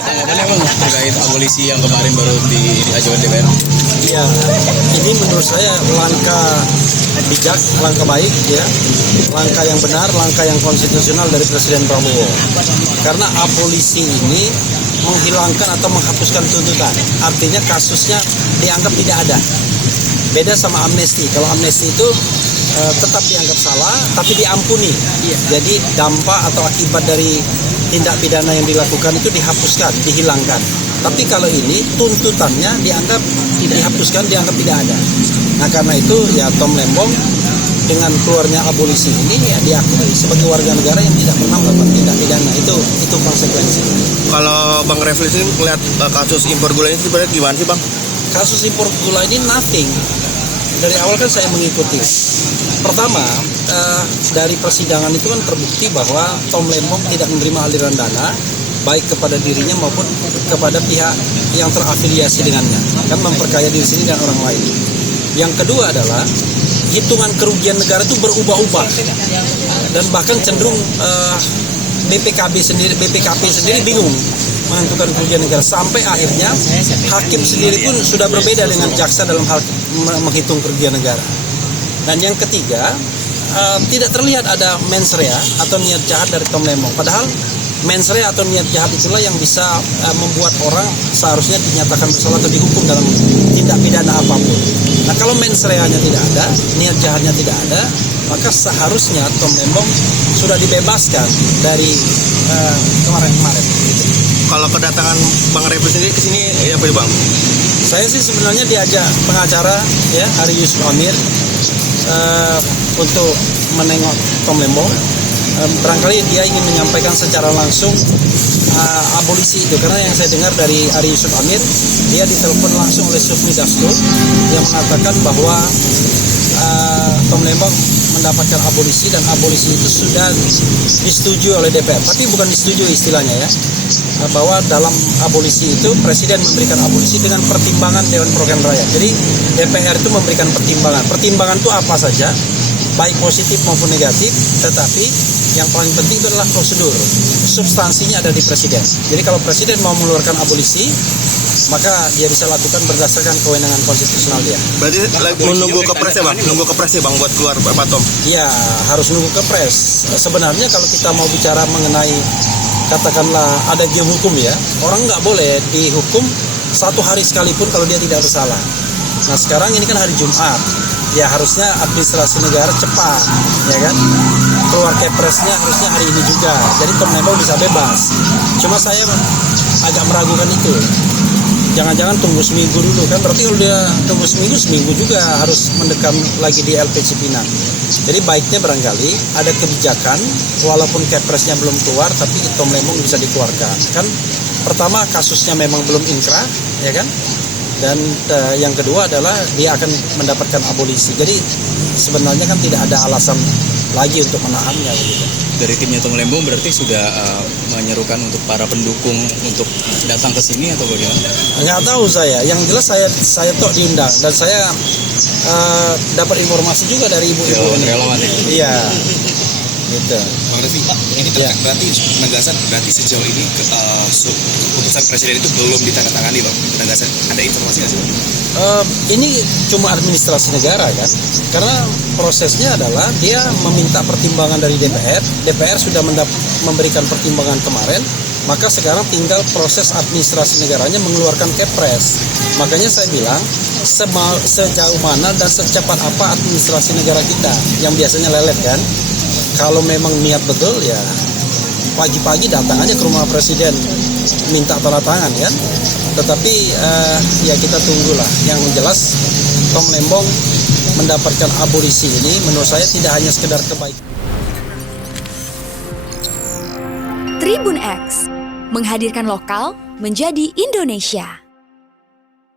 Tanggapannya bang terkait abolisi yang kemarin baru diajukan DPR? Ya, ini menurut saya langkah bijak, langkah baik ya, langkah yang benar, langkah yang konstitusional dari Presiden Prabowo. Karena abolisi ini menghilangkan atau menghapuskan tuntutan, artinya kasusnya dianggap tidak ada. Beda sama amnesti. Kalau amnesti itu tetap dianggap salah, tapi diampuni. Jadi dampak atau akibat dari tindak pidana yang dilakukan itu dihapuskan, dihilangkan. Tapi kalau ini tuntutannya dianggap dihapuskan, dianggap tidak ada. Nah karena itu ya Tom Lembong dengan keluarnya abolisi ini ya diakui sebagai warga negara yang tidak pernah melakukan tindak pidana. Itu konsekuensi. Kalau Bang Refli ini melihat kasus impor gula ini sebenarnya gimana sih Bang? Kasus impor gula ini nothing. Dari awal kan saya mengikuti. Pertama, dari persidangan itu kan terbukti bahwa Tom Lembong tidak menerima aliran dana baik kepada dirinya maupun kepada pihak yang terafiliasi dengannya, kan memperkaya diri sendiri dan orang lain. Yang kedua adalah hitungan kerugian negara itu berubah-ubah dan bahkan cenderung BPKP sendiri bingung menentukan kerugian negara, sampai akhirnya hakim sendiri pun sudah berbeda dengan jaksa dalam hal menghitung kerugian negara. Dan yang ketiga, tidak terlihat ada mens rea atau niat jahat dari Tom Lembong. Padahal mens rea atau niat jahat itulah yang bisa membuat orang seharusnya dinyatakan bersalah atau dihukum dalam tindak pidana apapun. Nah kalau mens reanya tidak ada, niat jahatnya tidak ada, maka seharusnya Tom Lembong sudah dibebaskan dari kemarin-kemarin. Kalau kedatangan Bang Refli sendiri ke sini ya apa Bang? Saya sih sebenarnya diajak pengacara ya Ari Yusuf Amir untuk menengok Tom Lembong. Barangkali dia ingin menyampaikan secara langsung abolisi itu, karena yang saya dengar dari Ari Yusuf Amir, dia ditelepon langsung oleh Sufmi Dasko yang mengatakan bahwa Tom Lembong mendapatkan abolisi dan abolisi itu sudah disetujui oleh DPR, tapi bukan disetujui istilahnya ya, bahwa dalam abolisi itu Presiden memberikan abolisi dengan pertimbangan Dewan Perwakilan Rakyat. Jadi DPR itu memberikan pertimbangan itu apa saja, baik positif maupun negatif, tetapi yang paling penting itu adalah prosedur. Substansinya ada di Presiden. Jadi kalau Presiden mau mengeluarkan abolisi, maka dia bisa lakukan berdasarkan kewenangan konstitusional dia. Berarti menunggu kepres ya Bang? Nunggu kepres ya Bang buat keluar Pak Tom? Iya, harus nunggu kepres. Sebenarnya kalau kita mau bicara mengenai katakanlah ada game hukum ya, orang nggak boleh dihukum 1 hari sekalipun kalau dia tidak bersalah. Nah sekarang ini kan hari Jumat, ya harusnya administrasi negara cepat, ya kan? Keluar kepresnya harusnya hari ini juga. Jadi Tom Lembong bisa bebas. Cuma saya agak meragukan itu. Jangan-jangan tunggu seminggu dulu kan? Berarti kalau dia tunggu seminggu juga harus mendekam lagi di LP Cipinang. Jadi baiknya barangkali ada kebijakan, walaupun kepresnya belum keluar, tapi Tom Lembong bisa dikeluarkan. Kan pertama kasusnya memang belum inkrah, ya kan? Dan yang kedua adalah dia akan mendapatkan abolisi. Jadi sebenarnya kan tidak ada alasan lagi untuk menahannya gitu. Dari timnya Tom Lembong berarti sudah menyerukan untuk para pendukung untuk datang ke sini atau bagaimana? Nggak tahu saya. Yang jelas saya tok diundang dan saya dapat informasi juga dari ibu-ibu. Relawan ya? Iya. Gitu. Bang Refli, ini berarti penegasan berarti sejauh ini keputusan Presiden itu belum ditandatangani loh. Penegasan ada informasi nggak sih? Ini cuma administrasi negara kan, karena prosesnya adalah dia meminta pertimbangan dari DPR. DPR sudah memberikan pertimbangan kemarin, maka sekarang tinggal proses administrasi negaranya mengeluarkan kepres. Makanya saya bilang sejauh mana dan secepat apa administrasi negara kita yang biasanya lelet kan. Kalau memang niat betul ya pagi-pagi datang aja ke rumah Presiden minta tanda tangan kan. Tetapi ya kita tunggulah. Yang jelas Tom Lembong mendapatkan abolisi ini menurut saya tidak hanya sekedar kebaikan. Tribun X menghadirkan lokal menjadi Indonesia.